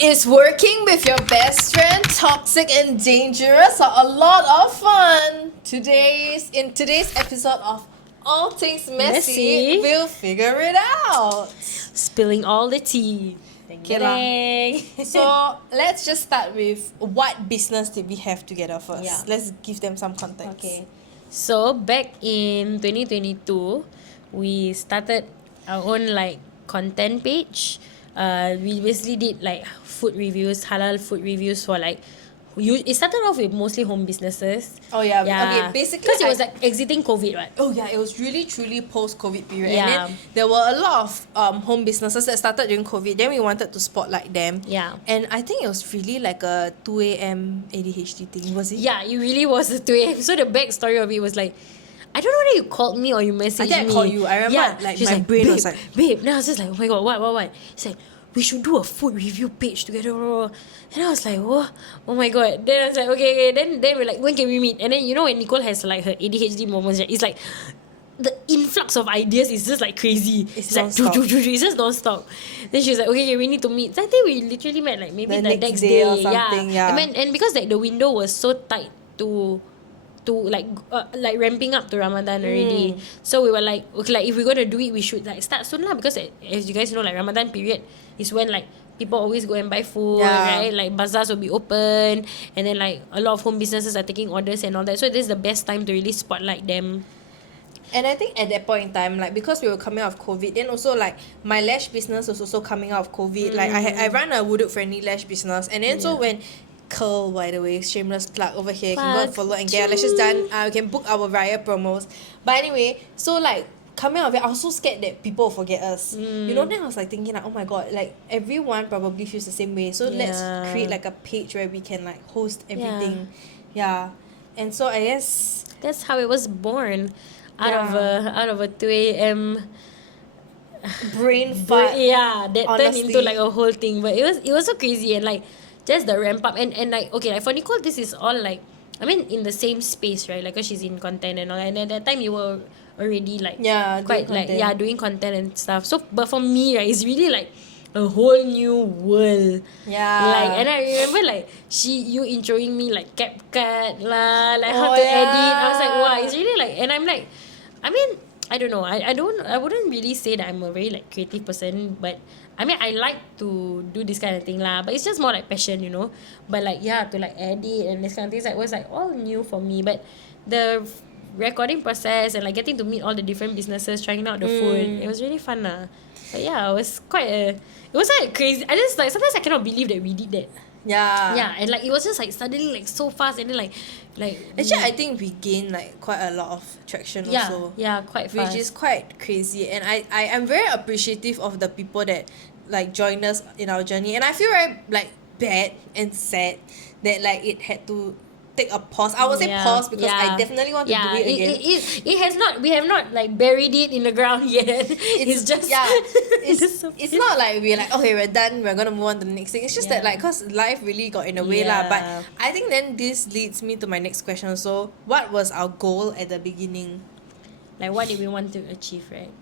Is working with your best friend toxic and dangerous or a lot of fun? In today's episode of All Things Messy, we'll figure it out. Spilling all the tea. Okay lah. So let's just start with what business did we have together first? Yeah. Let's give them some context. Okay. So back in 2022, we started our own content page. We basically did food reviews, halal food reviews for it started off with mostly home businesses. Oh yeah. Okay, basically because it was exiting COVID, right? Oh yeah, it was really truly post-COVID period. Yeah. And then there were a lot of home businesses that started during COVID. Then we wanted to spotlight them. Yeah. And I think it was really like a 2 a.m. ADHD thing, was it? Yeah, it really was a 2 a.m. So the backstory of it was I don't know whether you called me or you messaged me. I think I called you. I remember she's my brain was babe. Then I was just like, oh my god, what? It's like, we should do a food review page together. And I was like, what? Oh my god. Then I was like, okay. Then we're like, when can we meet? And then when Nicole has her ADHD moments, right, it's like the influx of ideas is just crazy. It's non-stop. It's just non-stop. Then she was like, okay, we need to meet. So I think we literally met maybe the next day or something. Yeah. And because the window was so tight to ramping up to Ramadan already. So we were like, okay, if we're gonna do it, we should start soon lah, because as you guys know, Ramadan period is when people always go and buy food, right? Bazaars will be open, and then a lot of home businesses are taking orders and all that. So this is the best time to really spotlight them. And I think at that point in time, because we were coming out of COVID, then also my lash business was also coming out of COVID. I run a Wuduk friendly lash business, and then so when Curl, by the way, shameless plug over here. You can go and follow and get our lashes done. You can book our Raya promos. But anyway, so coming out of it, I was so scared that people will forget us. Then I was thinking oh my god, everyone probably feels the same way. So let's create a page where we can host everything. Yeah. And so I guess that's how it was born. Out of a 2 a.m. brain fart. That honestly turned into a whole thing. But it was so crazy, and just the ramp up and for Nicole, this is all in the same space, right? Because she's in content and all, and at that time you were already doing content and stuff. So but for me, right, it's really a whole new world. Yeah. And I remember you introing me CapCut lah, how to edit. I was like, wow, it's really and I'm I don't know. I wouldn't really say that I'm a very creative person, but I like to do this kind of thing lah. But it's just more passion, But to edit and this kind of things, was all new for me. But the recording process and getting to meet all the different businesses, trying out the food, it was really fun lah. But yeah, it was it was crazy. I just sometimes I cannot believe that we did that. Yeah, and it was just suddenly so fast, and then actually I think we gained quite a lot of traction also. Yeah, quite fast, which is quite crazy. And I am very appreciative of the people that joined us in our journey, and I feel very bad and sad that it had to take a pause. I would say pause because I definitely want to do it again. It has not. We have not buried it in the ground yet. It's just it's not we're okay, we're done, we're gonna move on to the next thing. It's just that because life really got in the way lah. But I think then this leads me to my next question. So what was our goal at the beginning? What did we want to achieve, right?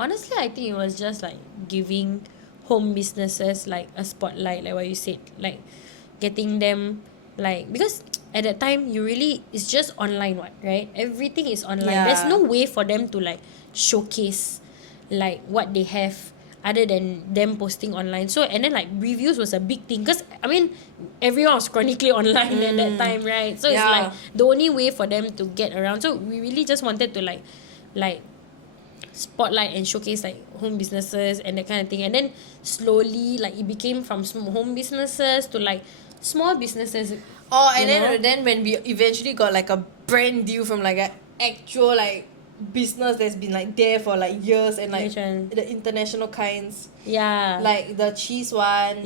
Honestly, I think it was just giving home businesses a spotlight, what you said, getting them because at that time it's just online, right? Everything is online. There's no way for them to showcase what they have other than them posting online. So and then reviews was a big thing, because everyone was chronically online at that time, right? So it's the only way for them to get around. So we really just wanted to spotlight and showcase home businesses and that kind of thing. And then slowly it became from home businesses to small businesses. Then when we eventually got a brand deal from an actual business that's been there for years, and the international kinds, the cheese one,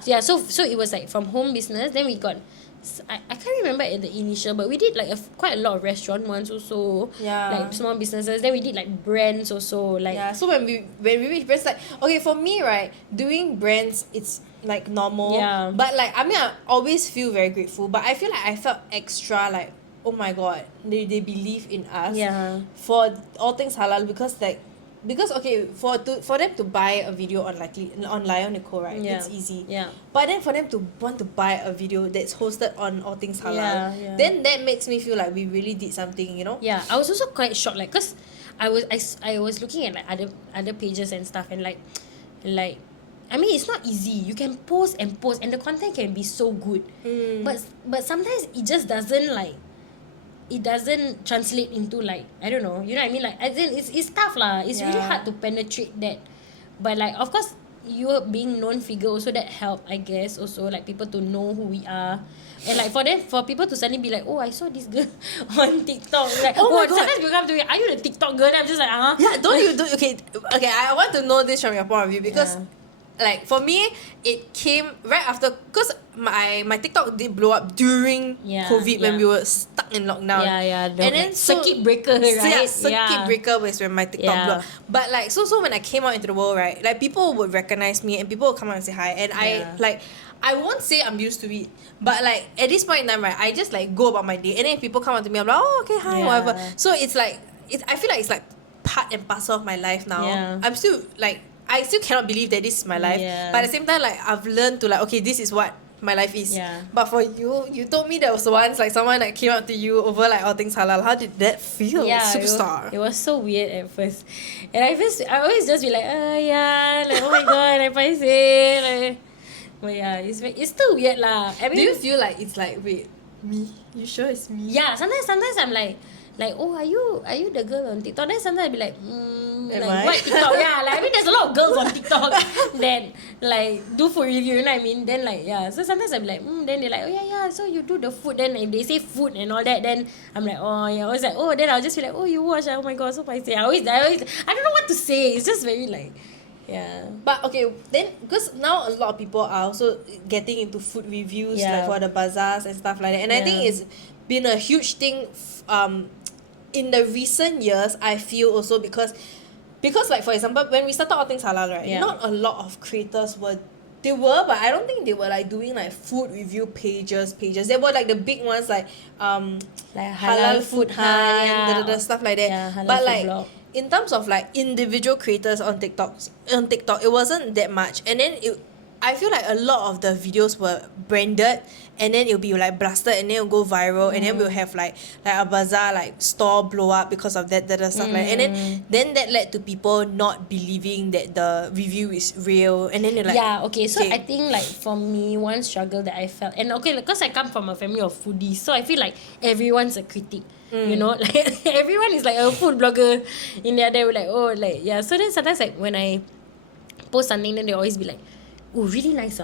so it was from home business. Then we got I can't remember at the initial, but we did quite a lot of restaurant ones also, small businesses. Then we did brands also, so when we reach brands, okay, for me, right, doing brands, it's normal, but I always feel very grateful, but I feel I felt extra oh my god, they believe in us for all things halal, because because okay, for them to buy a video on Lion Nicole, right? Yeah. It's easy. Yeah. But then for them to want to buy a video that's hosted on All Things Halal, Yeah. then that makes me feel like we really did something, you know? Yeah, I was also quite shocked, like, cause I was looking at like other pages and stuff, and like I mean, it's not easy. You can post, and the content can be so good, but sometimes it just doesn't like, it doesn't translate into like, I don't know, you know what I mean? Like, as in, it's tough lah. It's really hard to penetrate that, but like, of course, you being known figure also, that help, I guess, also like people to know who we are. And like for people to suddenly be like, oh, I saw this girl on TikTok, like, Oh my God. sometimes people come to me, are you the TikTok girl? And I'm just like, Yeah, okay, I want to know this from your point of view, because like for me, it came right after, because my TikTok did blow up during COVID when we were stuck in lockdown. And then like, circuit breaker, right? So yeah, circuit breaker was when my TikTok blew up. But like so when I came out into the world, right, like people would recognize me and people would come out and say hi, and I won't say I'm used to it, but like at this point in time, right, I just like go about my day, and then if people come up to me, I'm like, oh, okay, hi, whatever. So it's like, I feel like it's like part and parcel of my life now. I'm still like, I still cannot believe that this is my life, but at the same time, like, I've learned to like, okay, this is what my life is. But for you told me there was once like someone like came up to you over like All Things Halal. How did that feel? Superstar. It was so weird at first, and I always just be like, like, oh my god, I paiseh, like, but yeah, it's still weird lah. I mean, do you feel like it's like, wait, me? You sure it's me? Yeah, sometimes I'm like, oh, are you the girl on TikTok? Then sometimes I'll be like, like, what TikTok? Yeah, like, I mean, there's a lot of girls on TikTok that like do food review, you know what I mean? Then like, yeah, so sometimes I'm like, then they're like, oh yeah, so you do the food. Then if they say food and all that, then I'm like, oh yeah, I was like, oh, then I'll just be like, oh, you watch, oh my god, so paiseh. I always, I don't know what to say. It's just very like, yeah. But okay, then because now a lot of people are also getting into food reviews, like for the bazaars and stuff like that, and I think it's been a huge thing in the recent years. I feel also because like, for example, when we started All Things Halal, right, not a lot of creators were, but I don't think they were like doing like food review pages. They were like the big ones, like Halal Food Hunt, stuff like that. But like blog. In terms of like individual creators on TikTok, it wasn't that much. And then I feel like a lot of the videos were branded, and then it'll be like blasted, and then it'll go viral, and then we'll have like a bazaar like store blow up because of that stuff like that. And then that led to people not believing that the review is real, and then they're like, so I think like for me, one struggle that I felt, and because I come from a family of foodies, so I feel like everyone's a critic. You know, like everyone is like a food blogger in there. They were like, oh, like, yeah. So then sometimes like when I post something, then they always be like, oh, really nice,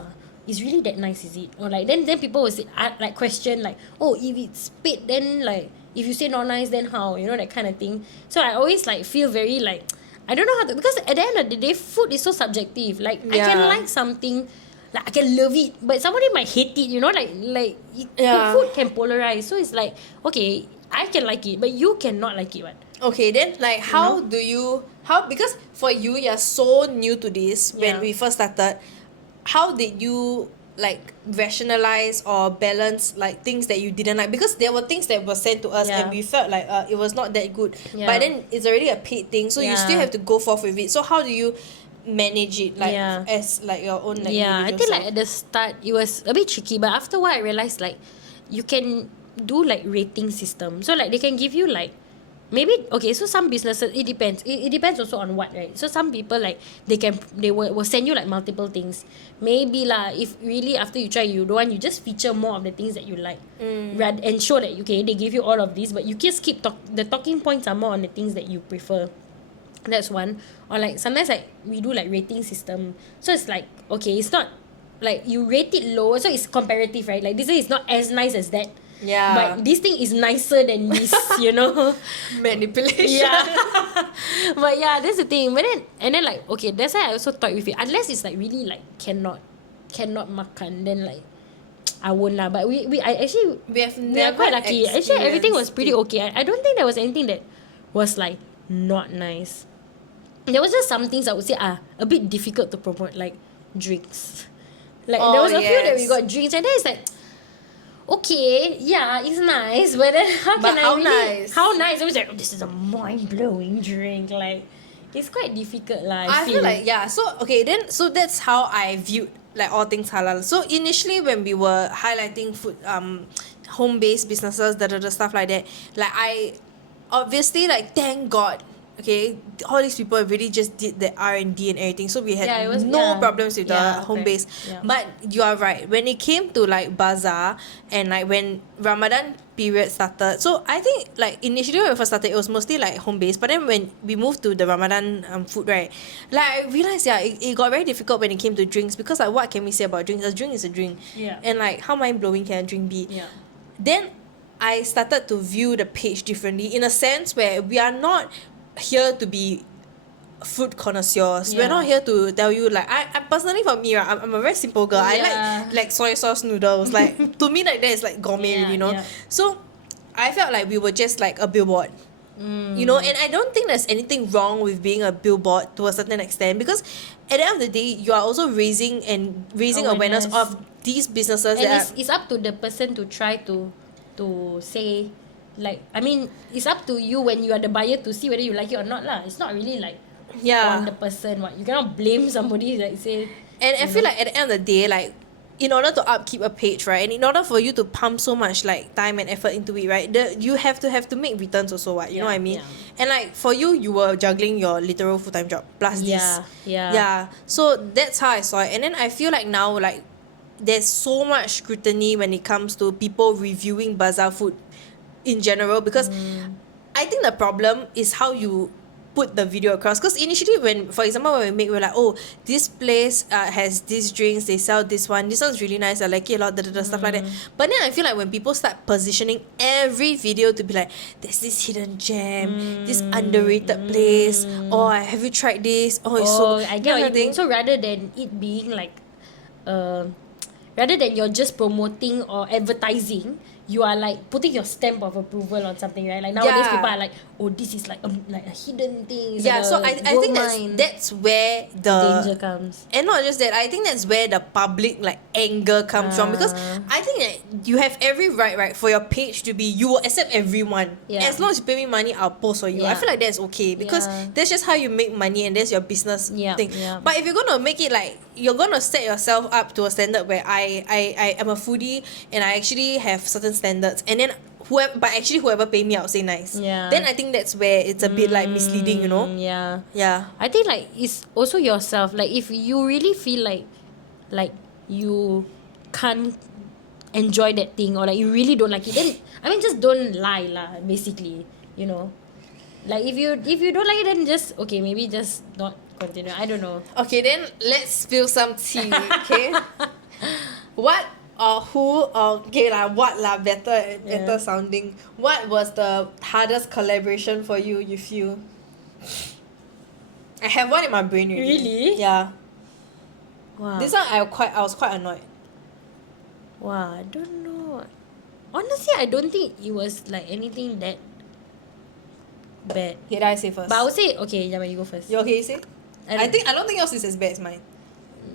it's really that nice, is it? Or like then people will say, like, question like, oh, if it's paid, then like, if you say not nice, then how, you know, that kind of thing. So I always like feel very like, I don't know how to, because at the end of the day, food is so subjective. Like, I can like something, like I can love it, but somebody might hate it, you know, like food can polarize. So it's like, okay, I can like it, but you cannot like it, what? Okay, then like how do you, because for you, you're so new to this when we first started, how did you like rationalize or balance like things that you didn't like? Because there were things that were sent to us and we felt like it was not that good, but then it's already a paid thing, so you still have to go forth with it. So how do you manage it, like as like your own like I think like at the start it was a bit tricky, but after a while I realized like you can do like rating system. So like they can give you like, maybe, okay, so some businesses, it depends. It depends also on what, right? So some people like they will send you like multiple things. Maybe lah, if really after you try you don't want, you just feature more of the things that you like, and show that okay, they give you all of these, but you just keep the talking points are more on the things that you prefer. That's one. Or like sometimes like we do like rating system. So it's like, okay, it's not like you rate it lower, so it's comparative, right? Like this thing is not as nice as that. But this thing is nicer than this, you know. Manipulation. But yeah, that's the thing. But then like, okay, that's why I also thought with it. Unless it's like really like cannot makan, then like I won't lah. But we are quite lucky. Actually everything was pretty okay. I don't think there was anything that was like not nice. There was just some things I would say are a bit difficult to promote, like drinks. Like there was a few that we got drinks, and then it's like, okay, yeah, it's nice, but then how nice? I was like, oh, this is a mind-blowing drink, like, It's quite difficult lah. I feel like so that's how I viewed like all things halal. So initially when we were highlighting food home-based businesses, stuff like that, like I obviously like thank God, okay, all these people really just did the R&D and everything, so we had problems with the home base. But you are right, when it came to like bazaar and like when Ramadan period started, so I think like initially when we first started it was mostly like home based, but then when we moved to the Ramadan food, right, like I realized it got very difficult when it came to drinks, because like what can we say about drinks? A drink is a drink, and like how mind-blowing can a drink be? Then I started to view the page differently, in a sense where we are not here to be food connoisseurs. We're not here to tell you like I personally, for me, right, I'm a very simple girl. I like soy sauce noodles. Like to me, like that is like gourmet, you know. So I felt like we were just like a billboard. You know, and I don't think there's anything wrong with being a billboard to a certain extent, because at the end of the day you are also raising awareness of these businesses, and it's up to the person to try to say, like, I mean, it's up to you when you are the buyer to see whether you like it or not lah. It's not really like on the person. What, you cannot blame somebody, like say. And I feel like at the end of the day, like, in order to upkeep a page, right, and in order for you to pump so much like time and effort into it, right, you have to make returns also, what, you know what I mean? And like for you were juggling your literal full-time job plus this. So that's how I saw it. And then I feel like now, like, there's so much scrutiny when it comes to people reviewing bazaar food in general, because I think the problem is how you put the video across. Because initially when, for example, when we're like, oh, this place has these drinks, they sell this one's really nice, I like it a lot, stuff like that. But then I feel like when people start positioning every video to be like, there's this hidden gem, this underrated place, oh, have you tried this, oh, it's so I get what you mean. So rather than it being like rather than you're just promoting or advertising, you are like putting your stamp of approval on something, right? Like nowadays people are like, oh, this is like a hidden thing. Yeah, so I think that's where the danger comes. And not just that, I think that's where the public like anger comes from, because I think that you have every right for your page to be, you will accept everyone. As long as you pay me money, I'll post for you. I feel like that's okay, because that's just how you make money and that's your business thing. But if you're gonna make it like, you're gonna set yourself up to a standard where I am a foodie and I actually have certain standards, and then whoever pay me out say nice, then I think that's where it's a bit like misleading, you know. I think like it's also yourself, like if you really feel like you can't enjoy that thing, or like you really don't like it, then I mean just don't lie lah, basically, you know. Like if you don't like it, then just okay, maybe just not continue. I don't know. Okay, then let's spill some tea. Okay. What or who or okay lah, what lah, better sounding. What was the hardest collaboration for you feel? I have one in my brain already. Really? Yeah. Wow. This one I was quite annoyed. Wow, I don't know. Honestly, I don't think it was like anything that bad. Okay, I say first. But I would say, okay, Jamal, you go first. You okay, you say? I don't think yours is as bad as mine.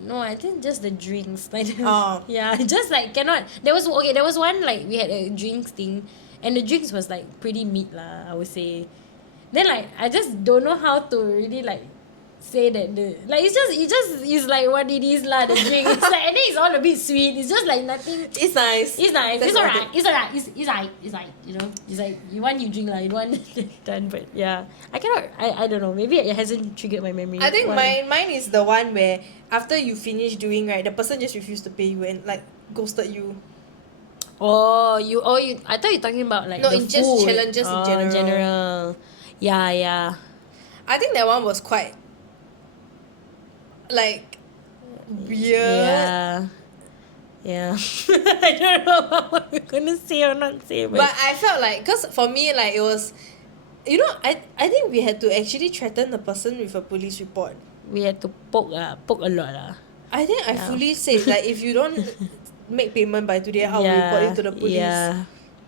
No, I think just the drinks. Oh. Yeah, just like cannot. There was one like we had a drinks thing, and the drinks was like pretty meat lah, I would say. Then like I just don't know how to really like say that the like it's like what it is lah, the drink. It's like, and then it's all a bit sweet. It's just like nothing. It's nice. It's alright. It's alright. You know, it's like you want, you drink lah. You don't want done. But yeah, I cannot. I don't know. Maybe it hasn't triggered my memory. I think mine is the one where after you finish doing, right, the person just refused to pay you and like ghosted you. You. I thought you were talking about like no, the it's just food. challenges in general. Yeah. I think that one was quite like weird. Yeah. I don't know what we're gonna say or not say, but I felt like, because for me, like, it was, you know, I think we had to actually threaten the person with a police report. We had to poke a lot lah. I think I fully said like, if you don't make payment by today, I will report you to the police.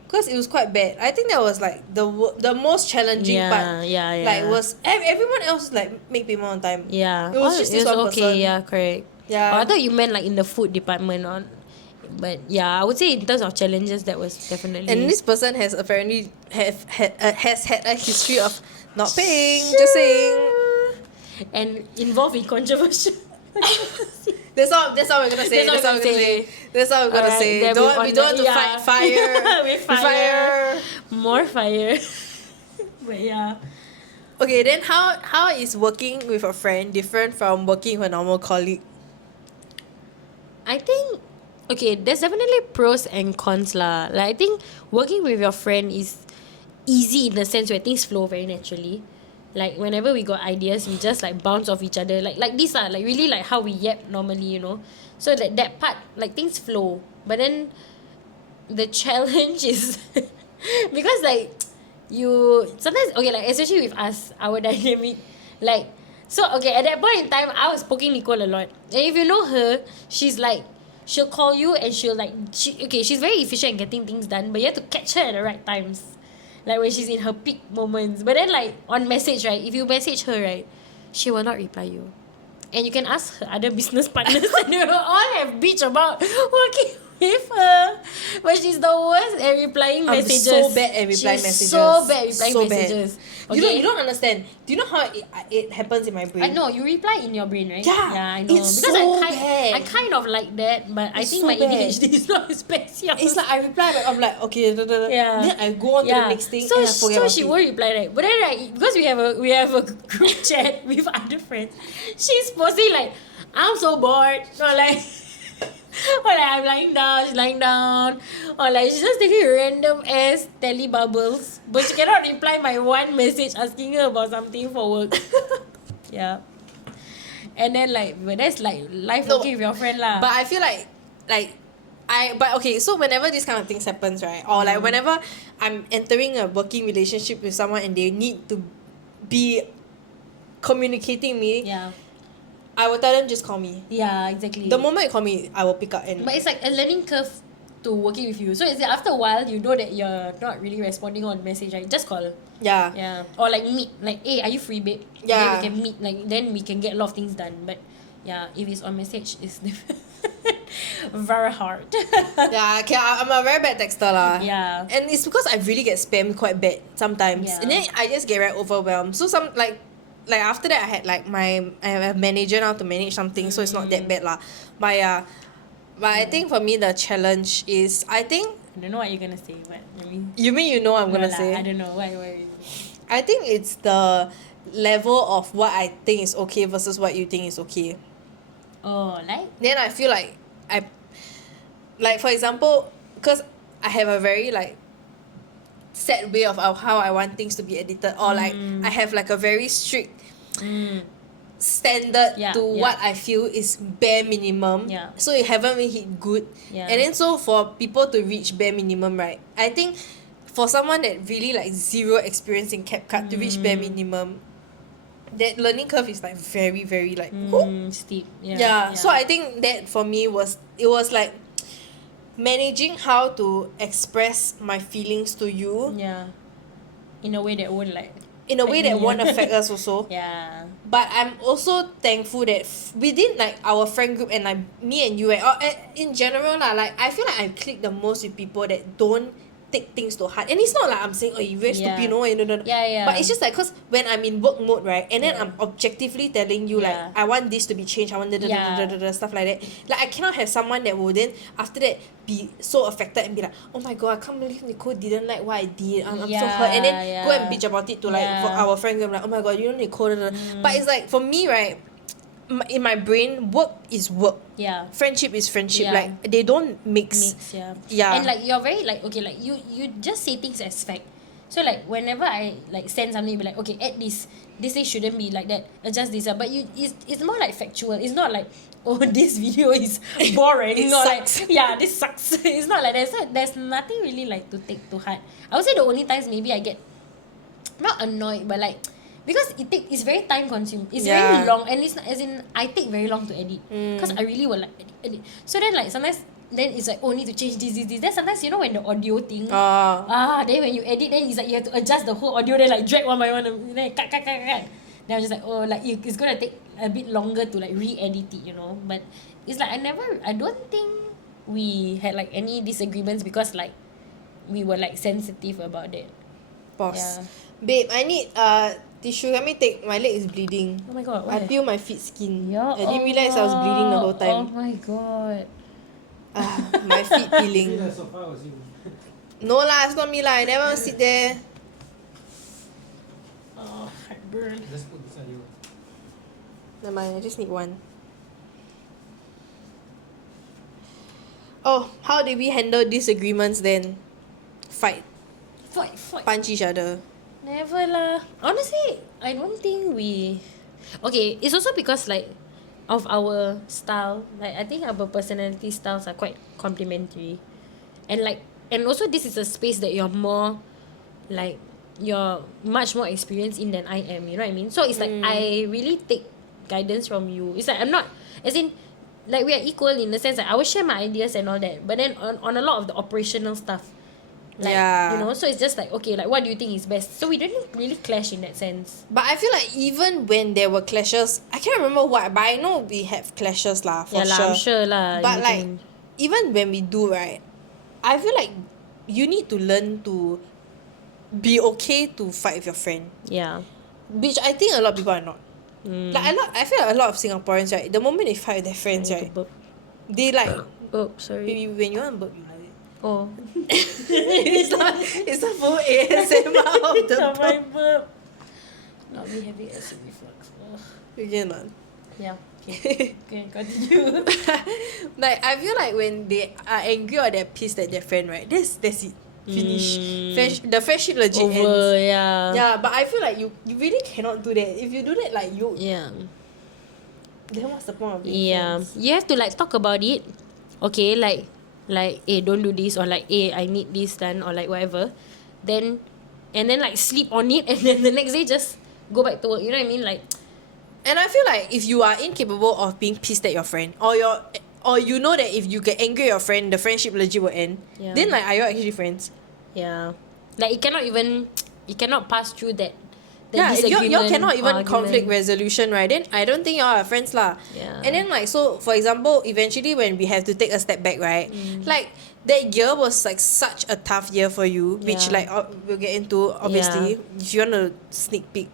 Because it was quite bad. I think that was like the most challenging part. Like was everyone else like make payment on time. It was just this one person. Yeah, correct. Yeah. I thought you meant like in the food department on. But yeah, I would say in terms of challenges, that was definitely. And this person has apparently has had a history of not paying. Just saying. and involved in controversial. That's all we're gonna say. That's all we're gonna say. That's all we're gonna say. Then We don't want to fight fire. With fire. More fire. But yeah. Okay, then how is working with a friend different from working with a normal colleague? I think, okay, there's definitely pros and cons lah. Like, I think working with your friend is easy in the sense where things flow very naturally. Like, whenever we got ideas, we just like bounce off each other. Like this lah, like really like how we yap normally, you know. So that part, like things flow. But then the challenge is because like you sometimes, okay, like especially with us, our dynamic, like, so okay, at that point in time I was poking Nicole a lot. And if you know her, she's like, she'll call you and she'll like, she's very efficient in getting things done, but you have to catch her at the right times, like when she's in her peak moments. But then like on message, right, if you message her, right, she will not reply you. And you can ask her other business partners and they will all have bitch about working with her. But she's the worst at replying messages. I'm so bad at replying messages. So bad at replying messages. Okay? You don't understand. Do you know how it happens in my brain? I know, you reply in your brain, right? Yeah, I know. it's because so I kind of like that, but I think so my bad. ADHD is not as bad as yours. It's like I reply, but I'm like, okay, Yeah. then I go on to the next thing so and I forget about she it. won't reply, right? But then right, because we have a group chat with other friends, she's posting like, I'm so bored, or like or like I'm lying down, she's lying down, or like she's just taking random ass tele bubbles, but she cannot reply my one message asking her about something for work. Yeah. And then like, but that's like life working with your friend lah. But I feel like but okay, so whenever this kind of things happens, right, or like whenever I'm entering a working relationship with someone and they need to be communicating me, yeah. I will tell them, just call me. Yeah, exactly. The moment you call me, I will pick up. And But it's like a learning curve to working with you. So it's like after a while, you know that you're not really responding on message, right? Just call. yeah. Yeah. Or like meet. Like, hey, are you free, babe? Yeah. Then we can meet. Like, then we can get a lot of things done. But yeah, if it's on message, it's very hard. Yeah, okay, I'm a very bad texter lah. Yeah. And it's because I really get spammed quite bad sometimes. Yeah. And then I just get very overwhelmed. So some like after that I had like I have a manager now to manage something, so it's not that bad lah. But yeah. But I think for me the challenge is, I think, I don't know what you're gonna say, but I mean, you mean you know I'm gonna say? I don't know. What you I think it's the level of what I think is okay versus what you think is okay. Oh, like? Then I feel like for example, because I have a very like set way of how I want things to be edited, or like I have like a very strict standard to what I feel is bare minimum. Yeah. So you haven't really hit good. Yeah. And then so for people to reach bare minimum, right, I think for someone that really like zero experience in CapCut to reach bare minimum, that learning curve is like very, very like steep. yeah. So I think that for me was like managing how to express my feelings to you in a way that won't like in a way that won't affect us also. Yeah. But I'm also thankful that within like our friend group and like me and you, or in general lah, like I feel like I click the most with people that don't take things to heart. And it's not like I'm saying, oh, you very stupid, no. Yeah. But it's just like, because when I'm in work mode, right, and then I'm objectively telling you like, I want this to be changed, I want stuff like that. Like I cannot have someone that will then after that be so affected and be like, oh my god, I can't believe Nicole didn't like what I did, I'm so hurt, and then go and bitch about it to like for our friend group, like, oh my god, you know Nicole. But it's like, for me, right, in my brain, work is work. Yeah. Friendship is friendship. Like they don't mix. Yeah. And like you're very like, okay, like you just say things as fact. So like whenever I like send something, be like, okay, add this thing shouldn't be like that, adjust this. But it's more like factual. It's not like, oh, this video is boring. It sucks. Like, yeah, this sucks. It's not like that. So there's nothing really like to take to heart. I would say the only times maybe I get not annoyed, but like, because it's very time consuming. It's very long, and it's not, as in I take very long to edit because I really will like edit. So then like sometimes then it's like, oh, need to change this. Then sometimes, you know, when the audio thing then when you edit, then it's like you have to adjust the whole audio, then like drag one by one, then cut. Then I'm just like, oh, like it's gonna take a bit longer to like re-edit it, you know. But it's like I don't think we had like any disagreements because like we were like sensitive about it. Boss. Babe, I need Tissue, let me take. My leg is bleeding. Oh my god, I why? peel my feet skin. Ya I didn't realise I was bleeding the whole Allah. Oh time. my god. My feet peeling. Maybe the sofa was you. No lah, it's not me lah. I never sit there. Oh, heartburn. Just put beside you. Never mind, I just need one. Oh, how did we handle disagreements then? Fight. Fight. Punch each other. Never lah. Honestly, I don't think we... Okay, it's also because like of our style. Like I think our personality styles are quite complementary. And also this is a space that you're more like you're much more experienced in than I am, you know what I mean? So it's like I really take guidance from you. It's like I'm not, as in, like we are equal in the sense that I will share my ideas and all that, but then on a lot of the operational stuff, like, Yeah. you know, so it's just like, okay, like what do you think is best? So we didn't really clash in that sense. But I feel like even when there were clashes, I can't remember what, but I know we have clashes lah, for Yeah lah, sure. I'm sure lah. But you like, can- even when we do, right, I feel like you need to learn to be okay to fight with your friend. yeah. Which I think a lot of people are not. Mm. Like I feel like a lot of Singaporeans, right, the moment they fight with their friends, I need right, to burp. they like, Burp, sorry. baby, when you want to burp, you like it. Oh. it's a full ASMR of the It's my burp. burp. Not me having acid reflux. Ugh. You cannot. Yeah. Okay. Okay, continue. Like I feel like when they are angry or they're pissed at their friend, right? That's it. Finish. The friendship legit Over, ends. yeah. Yeah, but I feel like you really cannot do that. If you do that, like you, Yeah. then what's the point of being Yeah. friends? You have to like talk about it. Okay, like don't do this, or like I need this done, or like whatever. And then like sleep on it, and then the next day just go back to work. You know what I mean? Like, And I feel like if you are incapable of being pissed at your friend, or you know that if you get angry at your friend, the friendship legit will end. Yeah. Then like, are you actually friends? yeah. Like it cannot pass through that Yeah, if disagreement. you cannot even argument. conflict resolution, right? Then I don't think y'all are friends lah. Yeah. And then like, so for example, eventually when we have to take a step back, right? Like that year was like such a tough year for you, which Yeah. like we'll get into obviously. If you want to sneak peek,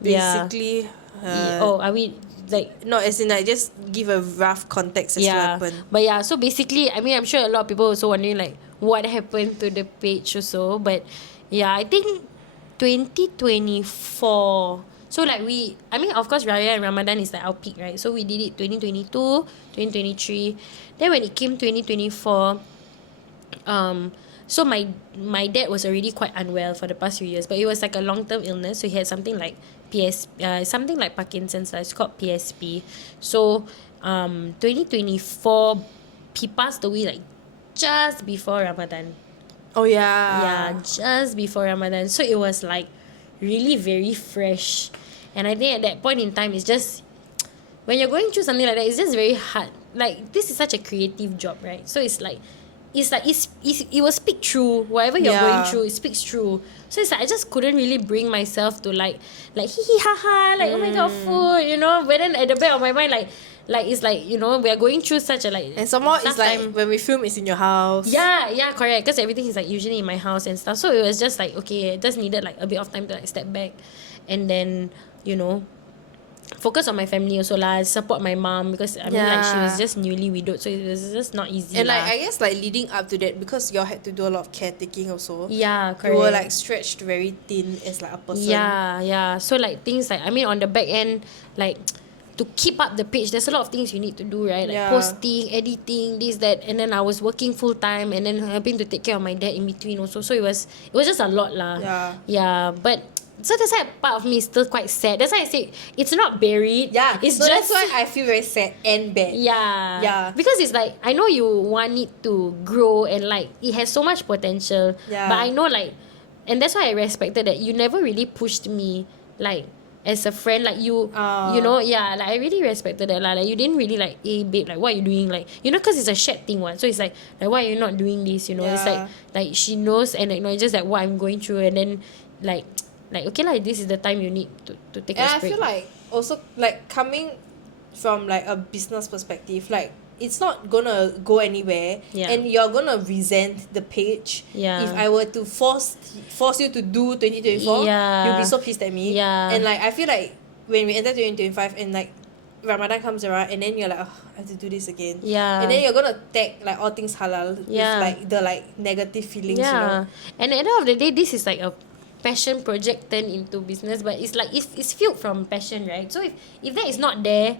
Yeah. basically. Are we like? No, as in like just give a rough context as to what happened. But yeah, so basically, I mean, I'm sure a lot of people also wondering like what happened to the page also. But yeah, I think 2024. So like I mean, of course, Raya and Ramadan is like our peak, right? So we did it 2022, 2023. Then when it came 2024, so my dad was already quite unwell for the past few years, but it was like a long-term illness. So he had something like something like Parkinson's. It's called PSP. So 2024, he passed away like just before Ramadan. Oh yeah. Yeah, just before Ramadan. So it was like really very fresh. And I think at that point in time, it's just when you're going through something like that, it's just very hard. Like this is such a creative job, right? So it will speak through whatever you're going through. It speaks through. So it's like I just couldn't really bring myself to like hee hee ha ha, like oh my god, food, you know. But then at the back of my mind, like it's like, you know, we are going through such a like, And some more, tough it's like time. when we film, it's in your house. Yeah, correct. Because everything is like usually in my house and stuff. So it was just like, okay, I just needed like a bit of time to like step back, and then, you know, focus on my family also lah, support my mom, because I mean like she was just newly widowed, so it was just not easy. And like lah. I guess like leading up to that, because y'all had to do a lot of caretaking also. Yeah, You correct. were like stretched very thin as like a person. Yeah. So like things like, I mean, on the back end, like to keep up the page, there's a lot of things you need to do, right? Like posting, editing, this, that, and then I was working full time and then helping to take care of my dad in between also. So it was just a lot lah. Yeah, but so that's why part of me is still quite sad. That's why I say it's not buried. Yeah, it's so just that's why I feel very sad and bad. Yeah. Because it's like, I know you want it to grow and like it has so much potential. Yeah. But I know like, and that's why I respected that you never really pushed me like as a friend, like you know, like I really respected that lah. Like you didn't really like, hey babe, like what are you doing, like, you know, because it's a shared thing one. So it's like why are you not doing this, you know? It's like she knows and acknowledges like what I'm going through, and then like okay, like this is the time you need to take And a I break. feel like also like coming from like a business perspective, like it's not gonna go anywhere, and you're gonna resent the page. If I were to force you to do 2024, you'll be so pissed at me. And like I feel like when we enter 2025 and like Ramadan comes around, and then you're like, oh, I have to do this again. And then you're gonna tag like all things halal with like the like negative feelings, you know. And at the end of the day, this is like a passion project turned into business, but it's like it's fueled from passion, right? So if that is not there,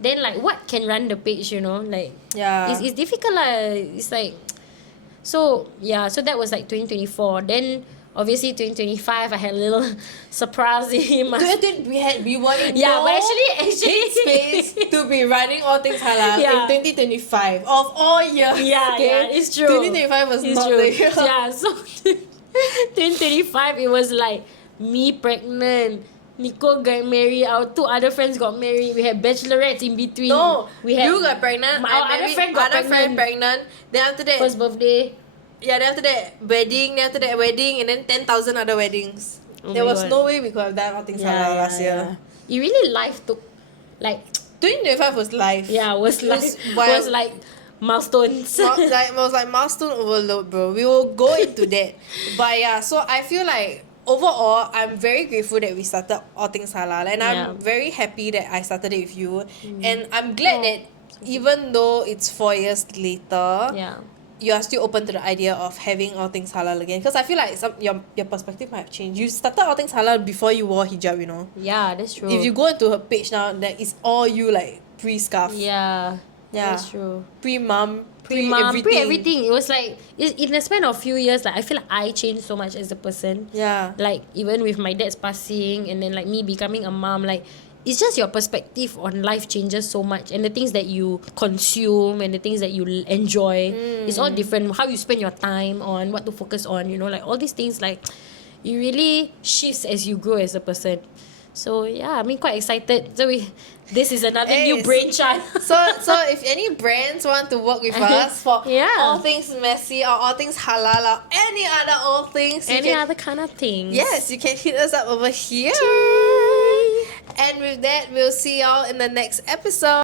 then like what can run the page, you know? Like it's difficult lah. It's like so that was like 2024. Then obviously 2025 I had a little surprise in my we were in but actually space to be running all things halal in 2025 of all years. It's true. 2025 was not the year. So 2025 it was like me pregnant, Nicole got married, our 2 other friends got married, we had bachelorettes in between. You got pregnant, our other friend got pregnant. Then after that, first birthday. Then after that wedding, and then 10,000 other weddings. There was no way we could have done all things halal last year. It really life took like 2025 was life. Was like milestones. Was like milestone overload, bro. We will go into that. But so I feel like overall, I'm very grateful that we started all things halal, and I'm very happy that I started it with you. And I'm glad that even though it's 4 years later, you are still open to the idea of having all things halal again. Because I feel like your perspective might have changed. You started all things halal before you wore hijab, you know. Yeah, that's true. If you go into her page now, that is all you like pre-scarf. That's true. Pre-mum, pre-everything. It was like in the span of a few years, like I feel like I changed so much as a person. Like even with my dad's passing, and then like me becoming a mom, like it's just your perspective on life changes so much, and the things that you consume and the things that you enjoy, it's all different. How you spend your time on, what to focus on, you know, like all these things, like it really shifts as you grow as a person. So I mean, quite excited. So this is another new brainchild. so if any brands want to work with us for all things messy or all things halal or any other old things, other kind of things, yes, you can hit us up over here. And with that, we'll see y'all in the next episode.